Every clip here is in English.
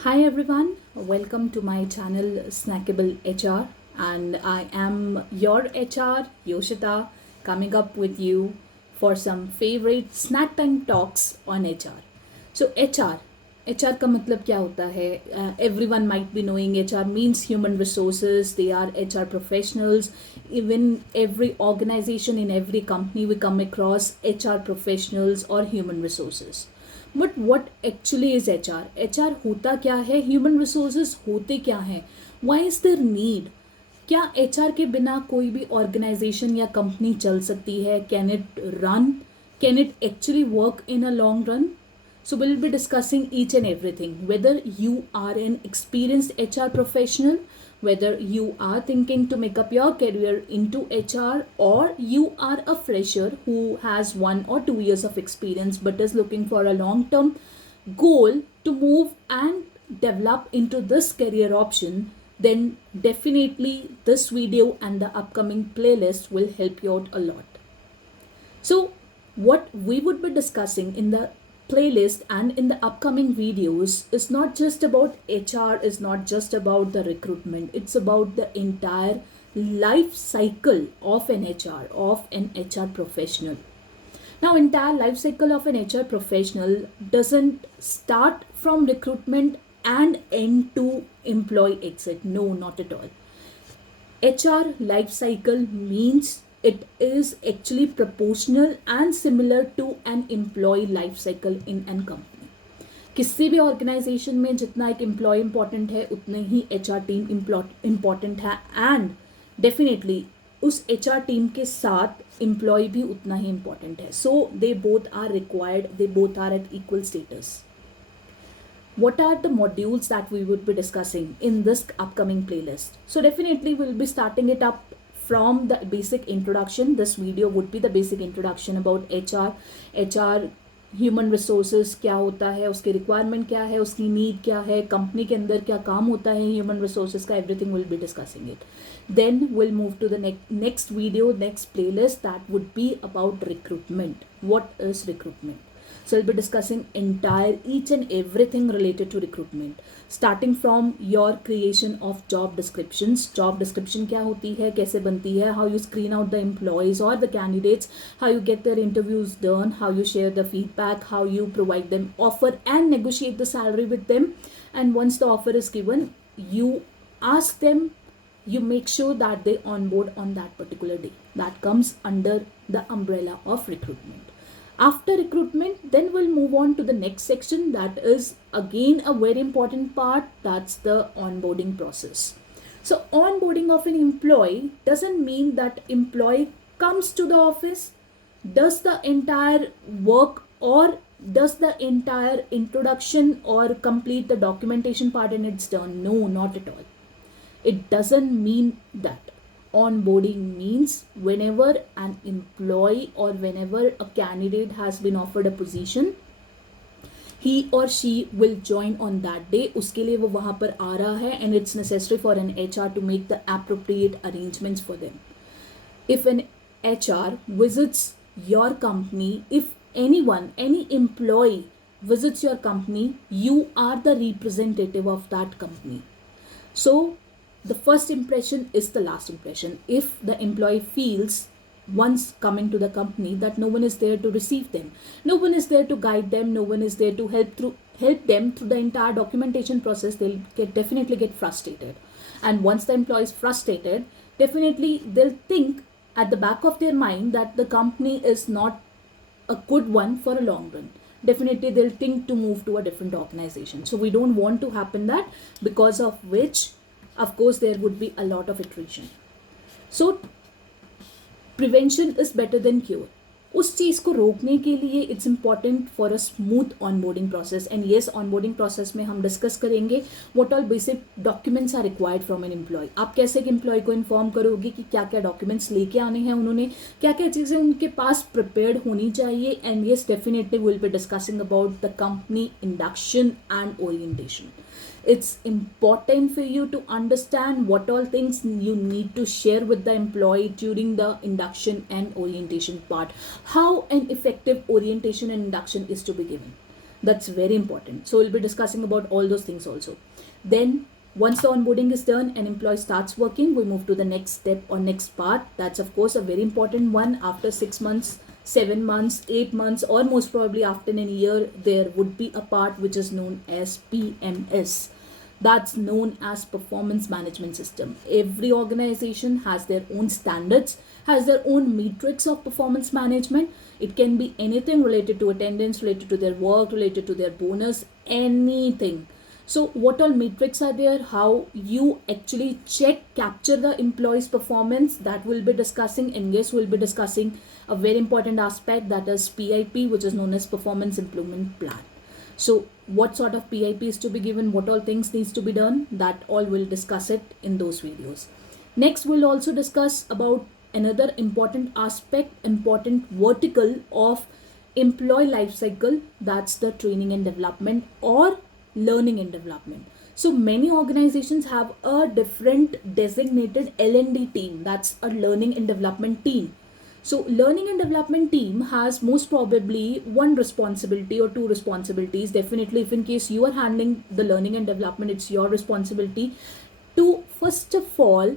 Hi everyone, welcome to my channel Snackable HR, and I am your HR Yoshita, coming up with you for some favorite snack time talks on HR. So HR का मतलब क्या होता है? Everyone might be knowing HR means human resources. They are HR professionals. Even every organization in every company we come across HR professionals or human resources. But what actually is H R होता क्या है, human resources होते क्या हैं, Y is their need, क्या H R के बिना कोई भी ऑर्गेनाइजेशन या कंपनी चल सकती है, can it run, can it actually work in a long run. So we'll be discussing each and everything. Whether you are an experienced HR professional, whether you are thinking to make up your career into HR, or you are a fresher who has 1 or 2 years of experience but is looking for a long term goal to move and develop into this career option, then definitely this video and the upcoming playlist will help you out a lot. So, what we would be discussing in the playlist and in the upcoming videos is not just about HR, is not just about the recruitment, it's about the entire life cycle of an HR, of an HR professional. Now, entire life cycle of an HR professional doesn't start from recruitment and end to employee exit. No, not at all. HR life cycle means it is actually proportional and similar to an employee life cycle in an company. किसी भी organisation में जितना एक employ important है उतने ही H R team important है, and definitely उस एच आर टीम के साथ एम्प्लॉय भी उतना ही इम्पॉर्टेंट है. So they both are required, they both are at equal status. What are the modules that we would be discussing in this upcoming playlist? So definitely we'll be starting it up from the basic introduction. This video would be the basic introduction about HR, human resources क्या होता है, उसके requirement क्या है, उसकी need क्या है, company के अंदर क्या काम होता है ह्यूमन रिसोर्सेज का, everything will be discussing it. Then will move to the next video, next playlist that would be about recruitment. What is recruitment? So we'll be discussing entire each and everything related to recruitment, starting from your creation of job descriptions. Job description क्या होती है, कैसे बनती है, how you screen out the employees or the candidates, how you get their interviews done, how you share the feedback, how you provide them offer and negotiate the salary with them, and once the offer is given, you ask them, you make sure that they onboard on that particular day. That comes under the umbrella of recruitment. After recruitment, then we'll move on to the next section, that is again a very important part, that's the onboarding process. So onboarding of an employee doesn't mean that employee comes to the office, does the entire work, or does the entire introduction or complete the documentation part and it's done. No, not at all. It doesn't mean that. Onboarding means whenever an employee or whenever a candidate has been offered a position, he or she will join on that day. उसके लिए वो वहाँ पर आ रहा है, and it's necessary for an HR to make the appropriate arrangements for them. If an HR visits your company, if anyone, any employee visits your company, you are the representative of that company. So the first impression is the last impression. If the employee feels once coming to the company that no one is there to receive them, no one is there to guide them, no one is there to help them through the entire documentation process, they'll definitely get frustrated. And once the employee is frustrated, definitely they'll think at the back of their mind that the company is not a good one for a long run. Definitely they'll think to move to a different organization. So we don't want to happen that, because of which of course there would be a lot of attrition. So prevention is better than cure. उस चीज़ को रोकने के लिए it's important for a smooth onboarding process. And yes, onboarding process में हम discuss करेंगे what all basic documents are required from an employee. आप कैसे एक एम्प्लॉय को इन्फॉर्म करोगे कि क्या क्या डॉक्यूमेंट्स लेके आने हैं उन्होंने, क्या क्या चीज़ें उनके पास प्रिपेयर्ड होनी चाहिए. And yes, definitely will be discussing about the company induction and orientation. It's important for you to understand what all things you need to share with the employee during the induction and orientation part, how an effective orientation and induction is to be given. That's very important. So we'll be discussing about all those things also. Then once the onboarding is done and employee starts working, we move to the next step or next part. That's of course a very important one. After 6 months, 7 months, 8 months, or most probably after a year, there would be a part which is known as PMS. That's known as performance management system. Every organization has their own standards, has their own metrics of performance management. It can be anything related to attendance, related to their work, related to their bonus, anything. So what all metrics are there, how you actually capture the employee's performance, that we'll be discussing. And yes, we'll be discussing a very important aspect, that is PIP, which is known as performance improvement plan. So what sort of PIP is to be given, what all things needs to be done, that all we'll discuss it in those videos. Next, we'll also discuss about another important aspect, important vertical of employee life cycle, that's the training and development or learning and development. So many organizations have a different designated L&D team, that's a learning and development team. So learning and development team has most probably one responsibility or two responsibilities. Definitely, if in case you are handling the learning and development, it's your responsibility to first of all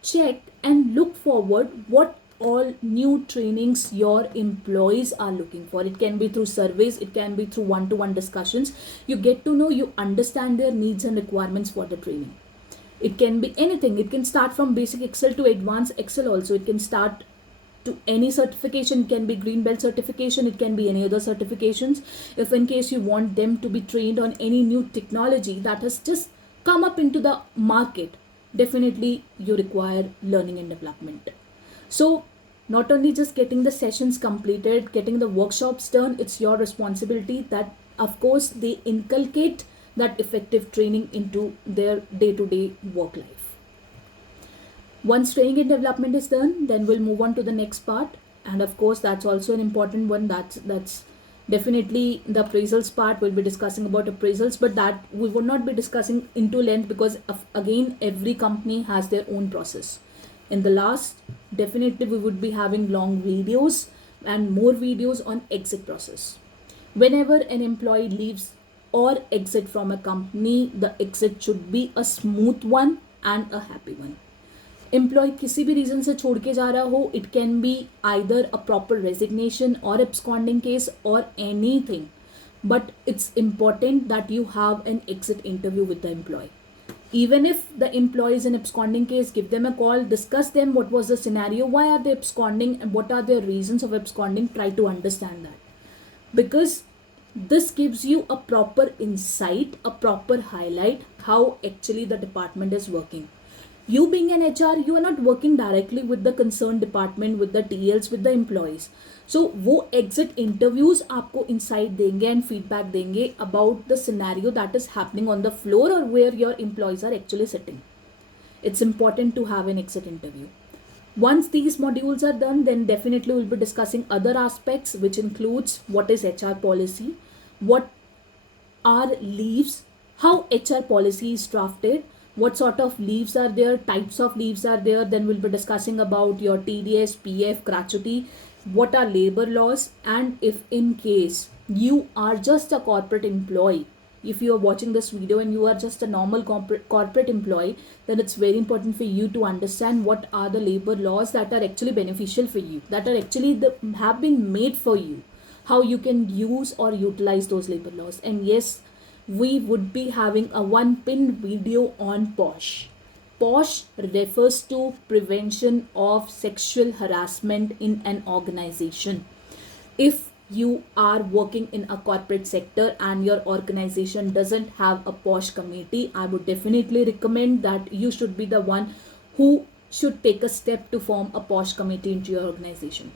check and look forward what all new trainings your employees are looking for. It can be through surveys, it can be through one-to-one discussions. You get to know, you understand their needs and requirements for the training. It can be anything. It can start from basic Excel to advanced Excel also. It can start to any certification. It can be green belt certification, it can be any other certifications. If in case you want them to be trained on any new technology that has just come up into the market, definitely you require learning and development. So not only just getting the sessions completed, getting the workshops done, it's your responsibility that of course they inculcate that effective training into their day-to-day work life. Once training and development is done, then we'll move on to the next part. And of course, that's also an important one. That's definitely the appraisals part. We'll be discussing about appraisals, but that we will not be discussing into length because again, every company has their own process. In the last, definitely we would be having long videos and more videos on exit process. Whenever an employee leaves or exit from a company, the exit should be a smooth one and a happy one. Employee किसी भी reason से छोड़ के जा रहा हो, it can be either a proper resignation और absconding case और anything, but it's important that you have an exit interview with the employee. Even if the employee is in absconding case, give them a call, discuss them what was the scenario, why are they absconding and what are their reasons of absconding. Try to understand that, because this gives you a proper insight, a proper highlight how actually the department is working. You being an HR, you are not working directly with the concerned department, with the TLs, with the employees. So वो exit interviews आपको insight देंगे and feedback देंगे about the scenario that is happening on the floor or where your employees are actually sitting. It's important to have an exit interview. Once these modules are done, then definitely we'll be discussing other aspects, which includes what is HR policy, what are leaves, how HR policy is drafted, what sort of leaves are there, types of leaves are there. Then we'll be discussing about your TDS, PF, gratuity, what are labor laws, and if in case you are just a corporate employee, if you are watching this video and you are just a normal corporate employee, then it's very important for you to understand what are the labor laws that are actually beneficial for you, that are actually have been made for you, how you can use or utilize those labor laws. And yes, we would be having a one-pin video on POSH. POSH refers to prevention of sexual harassment in an organization. If you are working in a corporate sector and your organization doesn't have a POSH committee, I would definitely recommend that you should be the one who should take a step to form a POSH committee into your organization.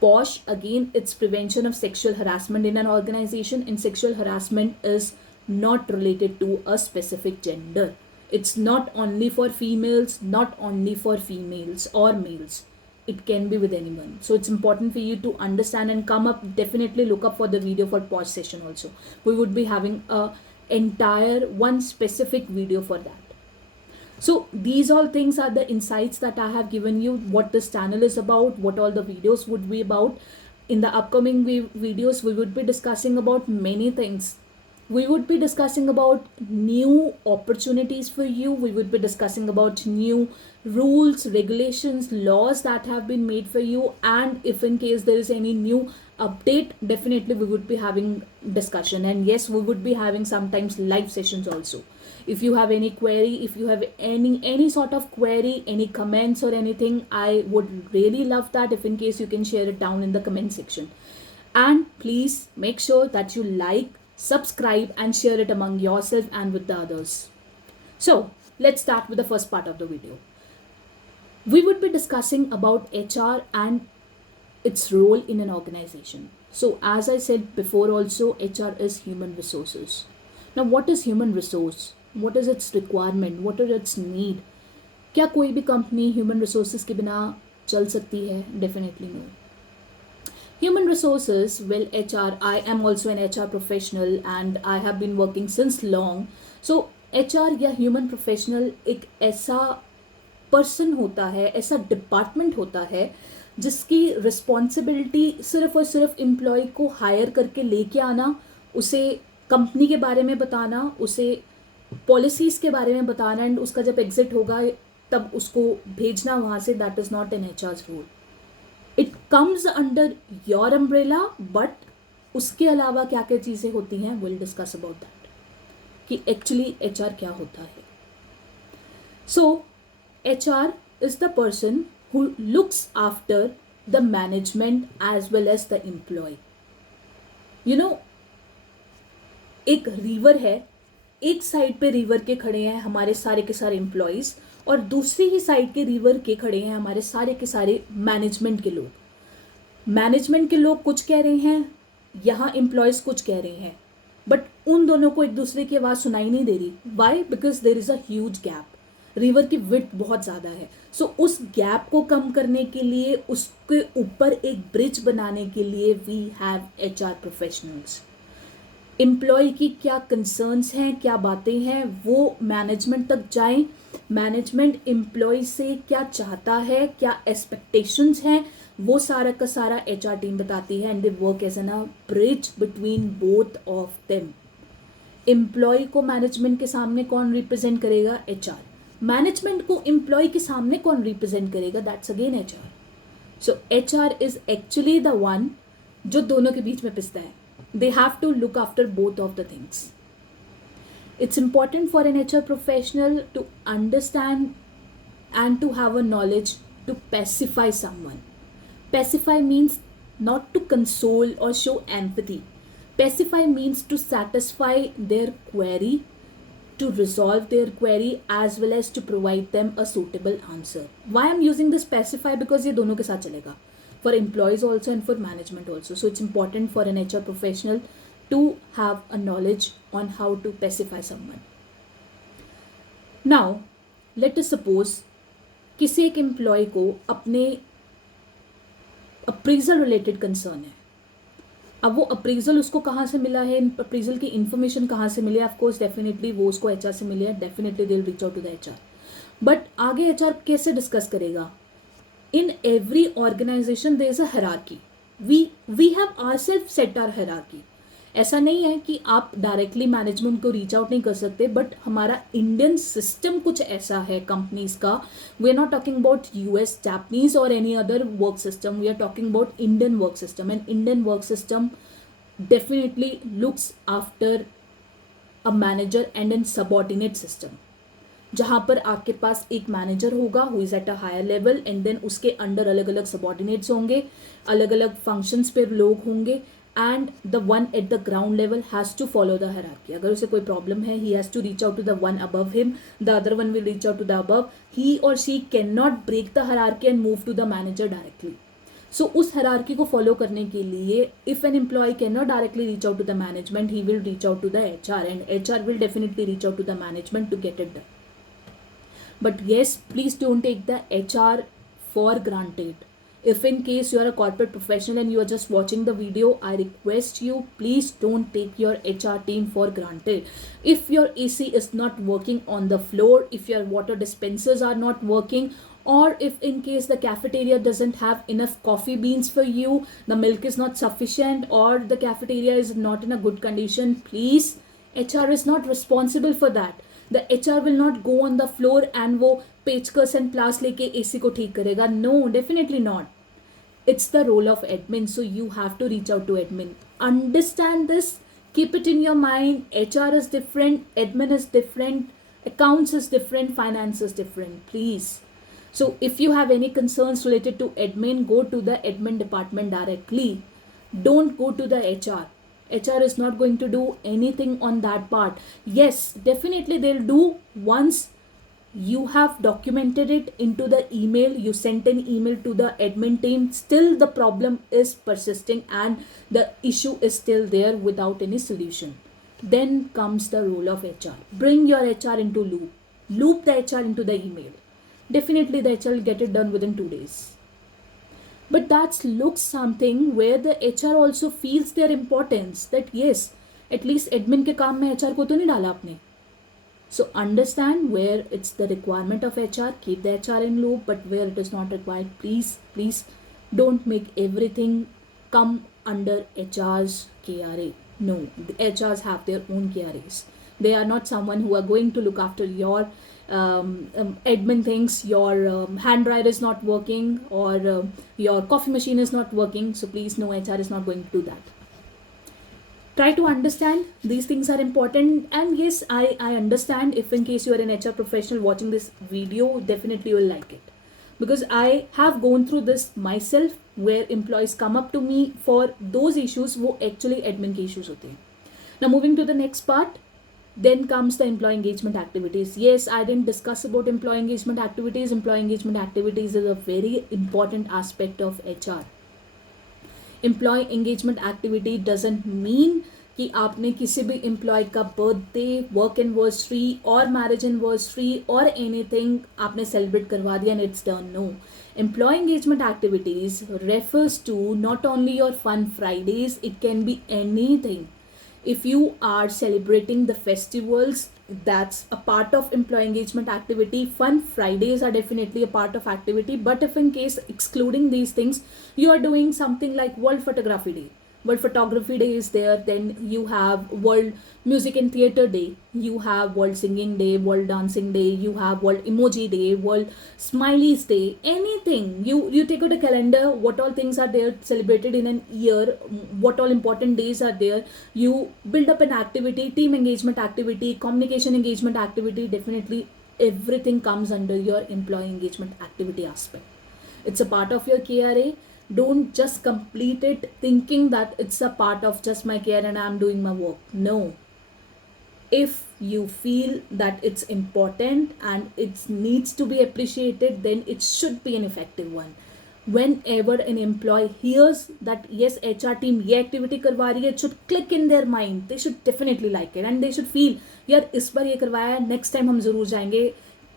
POSH, again, it's prevention of sexual harassment in an organization, and sexual harassment is not related to a specific gender. It's not only for females, not only for females or males. It can be with anyone. So it's important for you to understand and come up, definitely look up for the video for POSH session also. We would be having a entire one specific video for that. So these all things are the insights that I have given you, what this channel is about, what all the videos would be about. In the upcoming videos, we would be discussing about many things. We would be discussing about new opportunities for you. We would be discussing about new rules, regulations, laws that have been made for you. And if in case there is any new update, definitely we would be having discussion. And yes, we would be having sometimes live sessions also. If you have any query, if you have any sort of query, any comments or anything, I would really love that if in case you can share it down in the comment section. And please make sure that you like, subscribe and share it among yourself and with the others. So let's start with the first part of the video. We would be discussing about HR and its role in an organization. So as I said before also, HR is human resources. Now what is human resource? What is its requirement? What are its need? क्या कोई भी company human resources के बिना चल सकती है? Definitely no. Human resources, well, HR, I am also an HR professional and I have been working since long. So HR या human professional एक ऐसा पर्सन होता है, ऐसा डिपार्टमेंट होता है जिसकी रिस्पॉन्सिबिलिटी सिर्फ और सिर्फ एम्प्लॉय को हायर करके लेके आना, उसे कंपनी के बारे में बताना, उसे पॉलिसीज़ के बारे में बताना एंड उसका जब एग्जिट होगा तब उसको भेजना वहाँ से. That is not an HR's role. It comes under your umbrella, but उसके अलावा क्या क्या चीज़ें होती हैं, विल डिस्कस अबाउट दैट कि एक्चुअली एचआर क्या होता है. So HR is the person who looks after the management as well as the employee. You know, एक रिवर है, एक साइड पे रिवर के खड़े हैं हमारे सारे के सारे एम्प्लॉयज़ और दूसरी ही साइड के रिवर के खड़े हैं हमारे सारे के सारे मैनेजमेंट के लोग. मैनेजमेंट के लोग कुछ कह रहे हैं, यहाँ एम्प्लॉयज़ कुछ कह रहे हैं, बट उन दोनों को एक दूसरे की आवाज़ सुनाई नहीं दे रही. Why? Because there is a huge gap. River की विड्थ बहुत ज़्यादा है. सो उस गैप को कम करने के लिए, उसके ऊपर एक ब्रिज बनाने के लिए we have HR professionals. Employee की क्या कंसर्न्स हैं, क्या बातें हैं, वो मैनेजमेंट तक जाएं. मैनेजमेंट एम्प्लॉय से क्या चाहता है, क्या एक्सपेक्टेशंस हैं, वो सारा का सारा HR टीम बताती है. And they work as an a bridge between both of them. Employee को मैनेजमेंट के सामने कौन रिप्रेजेंट करेगा? HR. मैनेजमेंट को एम्प्लॉय के सामने कौन रिप्रेजेंट करेगा? That's again HR. So HR is actually the one जो दोनों के बीच में पिसता है. They have to look after both of the things. It's important for an HR professional to understand and to have a knowledge to pacify someone. Pacify means not to console or show empathy. Pacify means to satisfy their query, to resolve their query as well as to provide them a suitable answer. Why I'm using this pacify? Because ये दोनों के साथ चलेगा. For employees also and for management also. So it's important for an HR professional to have a knowledge on how to pacify someone. Now, let us suppose किसी एक employ को अपने appraisal related concern है. अब वो appraisal उसको कहाँ से मिला है, अप्रेजल की इन्फॉर्मेशन कहाँ से मिली है? ऑफकोर्स डेफिनेटली वो उसको HR से मिली है. Definitely they will reach out to the HR. But आगे HR कैसे डिस्कस करेगा? In every organization there is a hierarchy. We have ourselves set our hierarchy. ऐसा नहीं है कि आप डायरेक्टली मैनेजमेंट को रीच आउट नहीं कर सकते, बट हमारा इंडियन सिस्टम कुछ ऐसा है कंपनीज का. We are not talking about US, Japanese और any other work system. We are talking about Indian work system. And Indian work system definitely looks after a manager and an subordinate system, जहाँ पर आपके पास एक manager होगा who is at a higher level and then उसके अंडर अलग अलग सबऑर्डिनेट्स होंगे, अलग अलग फंक्शंस पे लोग होंगे and the one at the ground level has to follow the hierarchy. अगर उसे कोई प्रॉब्लम है, he has to reach out to the one above him, the other one will reach out to the above. He और she can not break the hierarchy and move to the manager directly. So उस hierarchy को follow करने के लिए if an employee can not directly reach out to the management, he will reach out to the HR and HR will definitely reach out to the management to get it done. But yes, please don't take the HR for granted. If in case you are a corporate professional and you are just watching the video, I request you, please don't take your HR team for granted. If your AC is not working on the floor, if your water dispensers are not working, or if in case the cafeteria doesn't have enough coffee beans for you, the milk is not sufficient, or the cafeteria is not in a good condition, please, HR is not responsible for that. The HR will not go on the floor and वो पेचकस and प्लास लेके AC को ठीक करेगा. No, definitely not. It's the role of admin, so you have to reach out to admin. Understand this, keep it in your mind. HR is different, admin is different, accounts is different, finance is different. Please. So if you have any concerns related to admin, go to the admin department directly. Don't go to the HR. HR is not going to do anything on that part. Yes, definitely they'll do once you have documented it into the email, you sent an email to the admin team, still the problem is persisting and the issue is still there without any solution. Then comes the role of HR. Bring your HR into loop. Loop the HR into the email. Definitely the HR will get it done within 2 days. But that looks something where the HR also feels their importance, that yes, at least admin के काम में HR को तो नहीं डाला आपने. So understand where it's the requirement of HR, keep the HR in loop, but where it is not required, please don't make everything come under HR's KRA. No, the HRs have their own KRAs. They are not someone who are going to look after your admin things. Your hand dryer is not working, or your coffee machine is not working. So please, no, HR is not going to do that. Try to understand these things are important. And yes, I understand if in case you are an HR professional watching this video, definitely you will like it, because I have gone through this myself, where employees come up to me for those issues वो actually admin के issues होते हैं. Now moving to the next part, then comes the employee engagement activities. Yes, I didn't discuss about employee engagement activities. Employee engagement activities is a very important aspect of HR. Employee engagement activity doesn't mean कि आपने किसी भी employee का birthday, work anniversary और marriage anniversary और anything आपने celebrate करवा दिया and it's done. No, employee engagement activities refers to not only your fun Fridays, it can be anything. If you are celebrating the festivals, that's a part of employee engagement activity. Fun Fridays are definitely a part of activity. But if in case excluding these things, you are doing something like World Photography Day, World Photography Day is there, then you have World Music and Theatre Day, you have World Singing Day, World Dancing Day, you have World Emoji Day, World Smileys Day, anything. You take out a calendar, what all things are there celebrated in an year, what all important days are there, you build up an activity, team engagement activity, communication engagement activity. Definitely everything comes under your employee engagement activity aspect. It's a part of your KRA. Don't just complete it thinking that it's a part of just my care and I'm doing my work. No. If you feel that it's important and it needs to be appreciated, then it should be an effective one. Whenever an employee hears that yes, HR team ये activity करवा रही है, it should click in their mind. They should definitely like it and they should feel यार इस बार ये करवाया है, next time हम ज़रूर जाएंगे.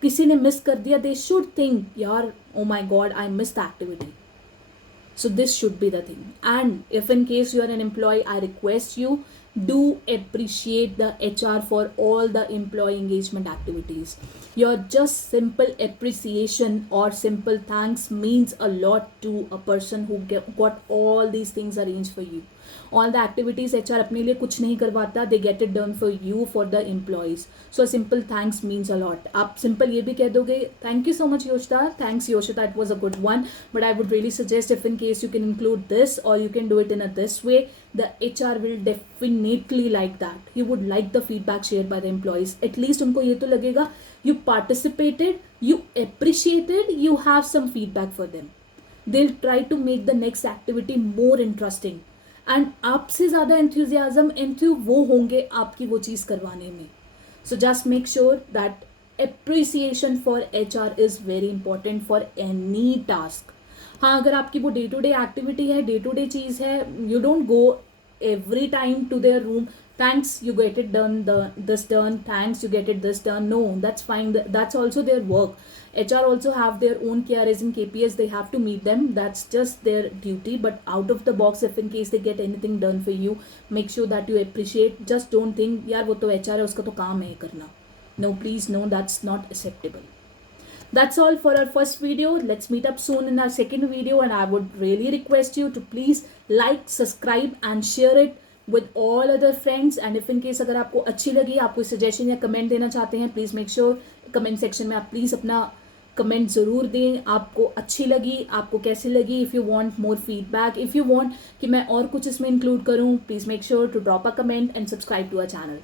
किसी ने miss कर दिया, they should think यार oh my god, I missed the activity. So this should be the thing. And if in case you are an employee, I request you, do appreciate the HR for all the employee engagement activities. Your just simple appreciation or simple thanks means a lot to a person who got all these things arranged for you. All the activities HR अपने लिए कुछ नहीं करवाता, they get it done for you, for the employees. So a simple thanks means a lot. आप simple ये भी कह दोगे, thank you so much Yoshita, thanks Yoshita, it was a good one, but I would really suggest if in case you can include this or you can do it in a this way, the HR will definitely like that. He would like the feedback shared by the employees. At least उनको ये तो लगेगा you participated, you appreciated, you have some feedback for them. They'll try to make the next activity more interesting. And आपसे ज़्यादा एंथ्यूजियाज्म वो होंगे आपकी वो चीज़ करवाने में. So just make sure that appreciation for HR is very important for any task. हाँ, अगर आपकी वो डे टू डे एक्टिविटी है, डे टू डे चीज़ है, you don't go every time to their room, thanks you get it done, this done, thanks you get it this done. No, that's fine. That's also their work. HR also have their own KRAs and KPIs, they have to meet them, that's just their duty. But out of the box, if in case they get anything done for you, make sure that you appreciate. Just don't think यार वो तो HR है, उसका तो काम है करना. No, please, no, that's not acceptable. That's all for our first video. Let's meet up soon in our second video, and I would really request you to please like, subscribe and share it with all other friends. And if in case अगर आपको अच्छी लगी, आप कोई suggestion या comment देना चाहते हैं, please make sure comment section में आप प्लीज़ अपना कमेंट ज़रूर दें. आपको अच्छी लगी, आपको कैसी लगी. If you want more feedback, if you want कि मैं और कुछ इसमें इंक्लूड करूँ, please make sure to drop a comment and subscribe to our channel.